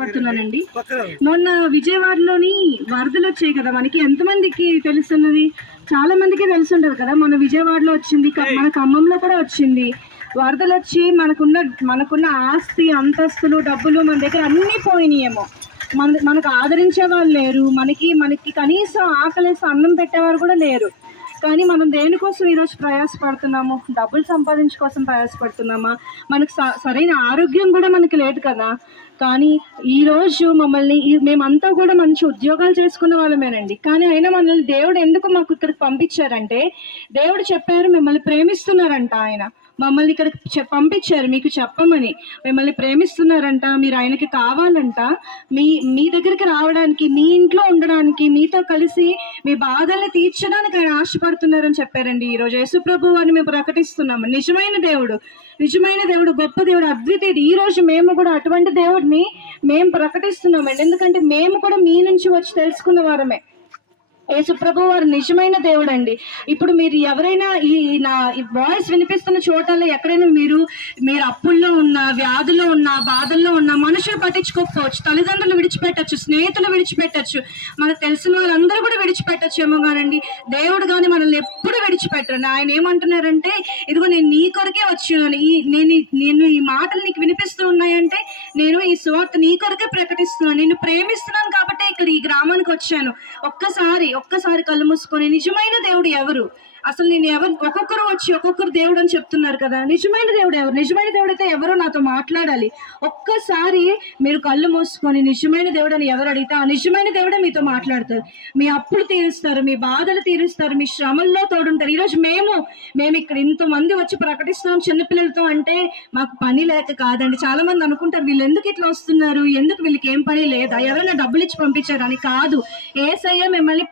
పడుతున్నానండి మొన్న విజయవాడలోని వరదలు వచ్చాయి కదా మనకి ఎంతమందికి తెలుస్తున్నది? చాలా మందికి తెలుసుంటది కదా మన విజయవాడలో వచ్చింది మన ఖమ్మంలో కూడా వచ్చింది. వరదలు వచ్చి మనకున్న మనకున్న ఆస్తి అంతస్తులు డబ్బులు మన దగ్గర అన్నీ పోయినాయేమో. మన మనకు ఆదరించే వాళ్ళు లేరు మనకి మనకి కనీసం ఆకలేసి అన్నం పెట్టేవారు కూడా లేరు. కానీ మనం దేనికోసం ఈరోజు ప్రయాసపడుతున్నాము? డబ్బులు సంపాదించు కోసం ప్రయాసపడుతున్నామా? మనకు స- సరైన ఆరోగ్యం కూడా మనకి లేదు కదా. కానీ ఈరోజు మమ్మల్ని మేమంతా కూడా మంచి ఉద్యోగాలు చేసుకున్న వాళ్ళమేనండి. కానీ అయినా మనల్ని దేవుడు ఎందుకు మాకు ఇక్కడికి పంపించారంటే దేవుడు చెప్పారు మిమ్మల్ని ప్రేమిస్తున్నారంట ఆయన. మమ్మల్ని ఇక్కడ చె- పంపించారు మీకు చెప్పమని. మిమ్మల్ని ప్రేమిస్తున్నారంట మీరు ఆయనకి కావాలంట. మీ మీ దగ్గరికి రావడానికి మీ ఇంట్లో ఉండడానికి మీతో కలిసి మీ బాధల్ని తీర్చడానికి ఆయన ఆశపడుతున్నారని చెప్పారండి. ఈరోజు యేసుప్రభు అని మేము ప్రకటిస్తున్నాము. నిజమైన దేవుడు నిజమైన దేవుడు గొప్ప దేవుడు అద్వితీయుడు. ఈ రోజు మేము కూడా అటువంటి దేవుడిని మేము ప్రకటిస్తున్నామండి. ఎందుకంటే మేము కూడా మీ నుంచి వచ్చి తెలుసుకున్న వారమే. యేసుప్రభు వారు నిజమైన దేవుడు అండి ఇప్పుడు మీరు ఎవరైనా ఈ నా ఈ వాయిస్ వినిపిస్తున్న చోటల్లో ఎక్కడైనా మీరు మీరు అప్పుల్లో ఉన్న వ్యాధుల్లో ఉన్న బాధల్లో ఉన్న మనుషులు పట్టించుకోకపోవచ్చు. తల్లిదండ్రులు విడిచిపెట్టచ్చు స్నేహితులు విడిచిపెట్టచ్చు. మనకు తెలిసిన వాళ్ళందరూ కూడా విడిచిపెట్టచ్చు ఏమో కానండి. దేవుడు కానీ మనల్ని ఎప్పుడు విడిచిపెట్టండి ఆయన ఏమంటున్నారంటే ఇదిగో నేను నీ కొరకే వచ్చాను. ఈ నేను ఈ- నేను ఈ మాటలు నీకు వినిపిస్తూ ఉన్నాయంటే నేను ఈ సువార్త నీ కొరకే ప్రకటిస్తున్నాను. నేను ప్రేమిస్తున్నాను కాబట్టి ఇక్కడ ఈ గ్రామానికి వచ్చాను. ఒక్కసారి ఒక్కసారి కళ్ళు మూసుకొని నిజమైన దేవుడు ఎవరు? అసలు నేను ఎవరు ఒక్కొక్కరు వచ్చి ఒక్కొక్కరు దేవుడు అని చెప్తున్నారు కదా. నిజమైన దేవుడు ఎవరు? నిజమైన దేవుడు అయితే ఎవరో నాతో మాట్లాడాలి. ఒక్కసారి మీరు కళ్ళు మూసుకొని నిజమైన దేవుడు అని ఎవరు అడిగితే ఆ నిజమైన దేవుడే మీతో మాట్లాడతారు. మీ అప్పులు తీరుస్తారు మీ బాధలు తీరుస్తారు మీ శ్రమల్లో తోడుంటారు. ఈరోజు మేము మేము ఇక్కడ ఇంతమంది వచ్చి ప్రకటిస్తాం చిన్నపిల్లలతో అంటే మాకు పని లేక కాదండి. చాలా మంది అనుకుంటారు వీళ్ళు ఎందుకు ఇట్లా వస్తున్నారు? ఎందుకు వీళ్ళకి ఏం పని లేదా? ఎవరైనా డబ్బులు ఇచ్చి పంపించారు అని కాదు. ఏసయ్య మిమ్మల్ని